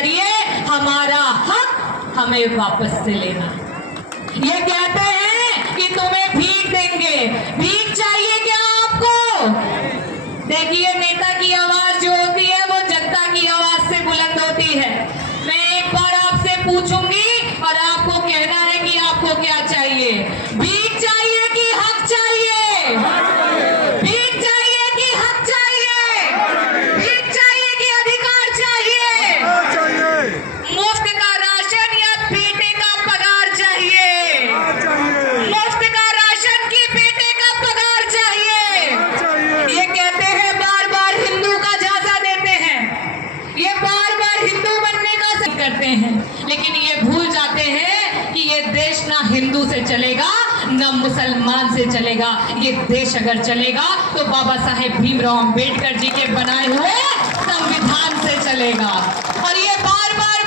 जरिए हमारा हक हमें वापस से लेना। ये कहते हैं कि तुम्हें भीख देंगे, भीख चाहिए क्या आपको? देखिए, नेता की आवाज जो होती है वो जनता की आवाज से बुलंद होती है। मैं एक बार आपसे पूछूंगी और आपको कहना है कि आपको क्या चाहिए। भीख चाहिए कि हक चाहिए? भीख चाहिए कि हक चाहिए? भीख चाहिए कि अधिकार चाहिए? मुफ्त का राशन या बेटे का पगार चाहिए? मुफ्त का राशन की बेटे का पगार चाहिए? ये कहते हैं बार बार हिंदू का झांसा देते हैं, ये बार बार हिंदू बनने का करते हैं, लेकिन ये भूल जाते हैं कि ये देश ना हिंदू से चलेगा ना मुसलमान से चलेगा। ये देश अगर चलेगा तो बाबा साहेब भीमराव अंबेडकर जी के बनाए हुए संविधान से चलेगा। और ये बार बार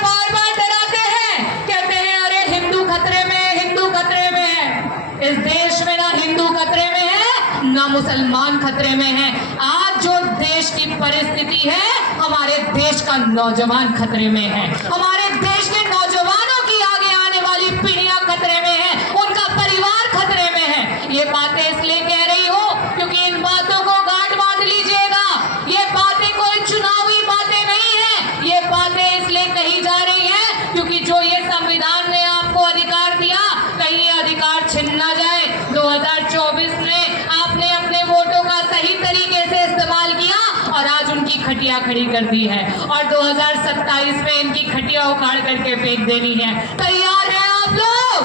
डराते हैं, कहते हैं अरे हिंदू खतरे में है, हिंदू खतरे में है। इस देश में ना हिंदू खतरे में है ना मुसलमान खतरे में है। आज जो देश की परिस्थिति है, हमारे देश का नौजवान खतरे में है, हमारे देश के नौजवानों की आगे आने वाली पीढ़ियां खतरे में है, उनका परिवार खतरे में है। ये बातें इसलिए कह रही हूं क्योंकि इन बातों को गांठ बांध लीजिएगा। ये बातें कोई चुनावी बातें नहीं है, ये बातें इसलिए कही जा रही हैं क्योंकि जो ये संविधान ने आपको अधिकार दिया, कहीं ये अधिकार छिन ना जाए। 2024 में आपने अपने वोटों का सही तरीके से इस्तेमाल किया और आज उनकी खटिया खड़ी कर दी है, और 2027 में इनकी खटिया उखाड़ करके फेंक देनी है। तैयार हैं आप लोग?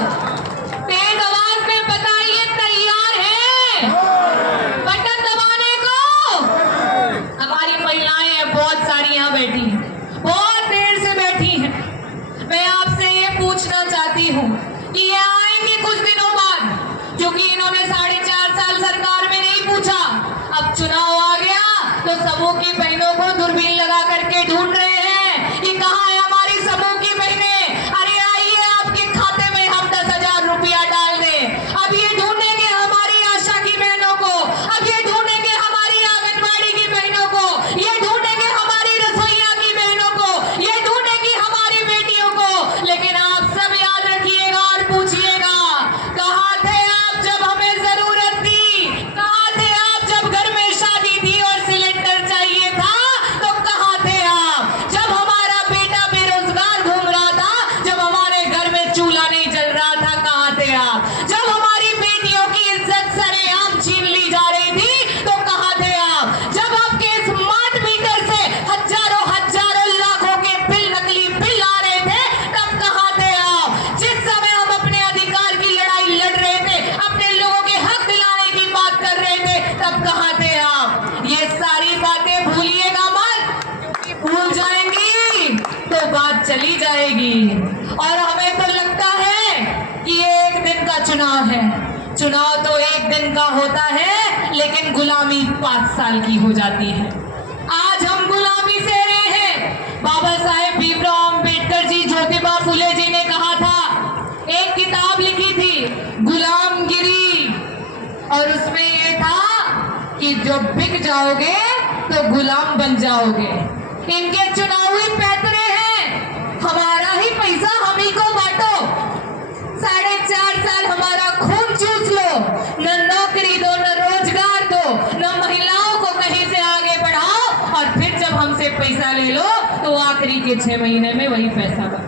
तेज आवाज में बताइए, तैयार हैं बटन दबाने को? हमारी महिलाएं हैं बहुत सारी यहाँ बैठी हैं, बहुत देर से बैठी हैं। मैं आपसे ये पूछना चाहती हूँ कि ये आएंगे कुछ दिनों बाद, क्योंकि इन्होंने 4.5 साल सरकार में नहीं पूछा। अब चुनाव आ गया तो समूह की बहनों को दूरबीन लगा करके ढूंढ रहे हैं कि कहाँ है हमारी समूह की बहनें। अरे आइए, आपके खाते में हम 10,000 रुपया डाल दें। अब ये ढूंढेंगे हमारी आशा की बहनों को, अब ये ढूंढेंगे हमारी आंगनबाड़ी की बहनों को, ये ढूंढेंगे हमारी रसोइया की बहनों को, ये ढूंढेंगे हमारी बेटियों को। लेकिन आप सब याद रखिएगा और पूछिएगा, कहाँ थे आप जब हमें जरूरत थी? कहाँ थे आप जब घर में शादी थी और सिलेंडर चाहिए था? तो कहाँ थे आप जब हमारा बेटा बेरोजगार घूम रहा था, जब हमारे घर में चूल्हा नहीं जल रहा था? कहाँ थे आप जब हमारी बेटियों की इज्जत सरेआम छीन ली जा रही थी? तो कहाँ थे आप जब आपके स्मार्ट मीटर से हजारों लाखों के बिल, नकली बिल आ रहे थे? तब कहाँ थे आप जिस समय हम अपने अधिकार की लड़ाई लड़ रहे थे, अपने लोगों के हक दिलाने की बात कर रहे थे? तब कहाँ थे आप? ये सारी बातें भूलिएगा मत, भूल जाएंगी तो बात चली जाएगी। और हमें तो लगता है कि ये एक दिन का चुनाव है। चुनाव तो एक दिन का होता है, लेकिन गुलामी 5 साल की हो जाती है। आज हम गुलामी से रहे हैं। बाबा साहेब भीमराव अंबेडकर जी, ज्योतिबा फुले जी ने कहा था, एक किताब लिखी थी गुलामगिरी, और उसमें ये था कि जो बिक जाओगे तो गुलाम बन जाओगे। इनके चुनावी पैतरे हैं, हमारा ही पैसा हम ही को बांटो, 4.5 साल हमारा खून चूस लो, न नौकरी दो, न रोजगार दो, न महिलाओं को कहीं से आगे बढ़ाओ, और फिर जब हमसे पैसा ले लो तो आखिरी के 6 महीने में वही पैसा बन।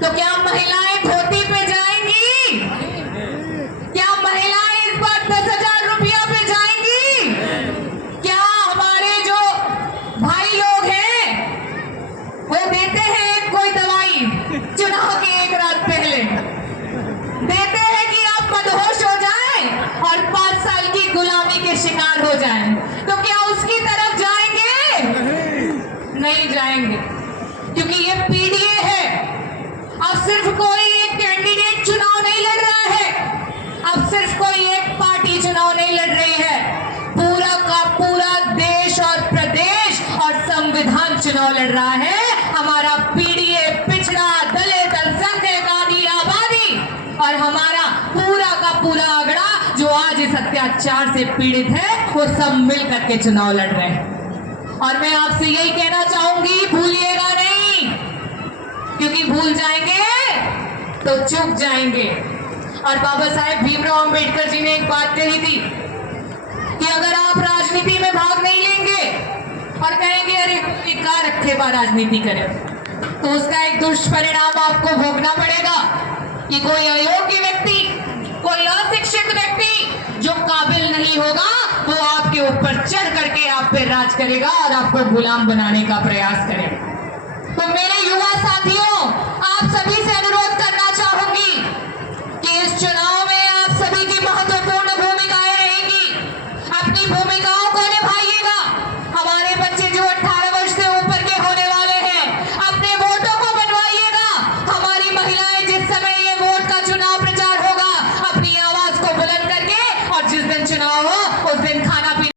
तो क्या महिलाएं धोती पे जाएंगी? क्या महिलाएं इस बार 10,000 रुपया पे जाएंगी? क्या हमारे जो भाई लोग हैं वो देते हैं एक कोई दवाई चुनाव की एक रात पहले, देते हैं कि आप मदहोश हो जाएं और 5 साल की गुलामी के शिकार हो जाएं? तो क्या उसकी तरफ जाएंगे? नहीं जाएंगे, क्योंकि ये पीडीए है। अब सिर्फ कोई एक कैंडिडेट चुनाव नहीं लड़ रहा है, अब सिर्फ कोई एक पार्टी चुनाव नहीं लड़ रही है, पूरा का पूरा देश और प्रदेश और संविधान चुनाव लड़ रहा है। हमारा पीडीए, पिछड़ा, दलित, अल्पसंख्यक, आदि, आबादी और हमारा पूरा का पूरा आगड़ा जो आज इस अत्याचार से पीड़ित है, वो सब मिल करके चुनाव लड़ रहे हैं। और मैं आपसे यही कहना चाहूंगी, भूलिएगा नहीं, क्योंकि भूल जाएंगे तो चूक जाएंगे। और बाबा साहेब भीमराव अंबेडकर जी ने एक बात कही थी कि अगर आप राजनीति में भाग नहीं लेंगे और कहेंगे अरे बेकार रखे बा राजनीति करें, तो उसका एक दुष्परिणाम आपको भोगना पड़ेगा कि कोई अयोग्य व्यक्ति, कोई अशिक्षित व्यक्ति जो काबिल नहीं होगा वो आपके ऊपर चढ़ करके आप पे राज करेगा और आपको गुलाम बनाने का प्रयास करेगा। तो मेरे युवा साथियों, आप सभी से अनुरोध करना चाहूंगी कि इस चुनाव में आप सभी की महत्वपूर्ण भूमिकाएं रहेंगी। अपनी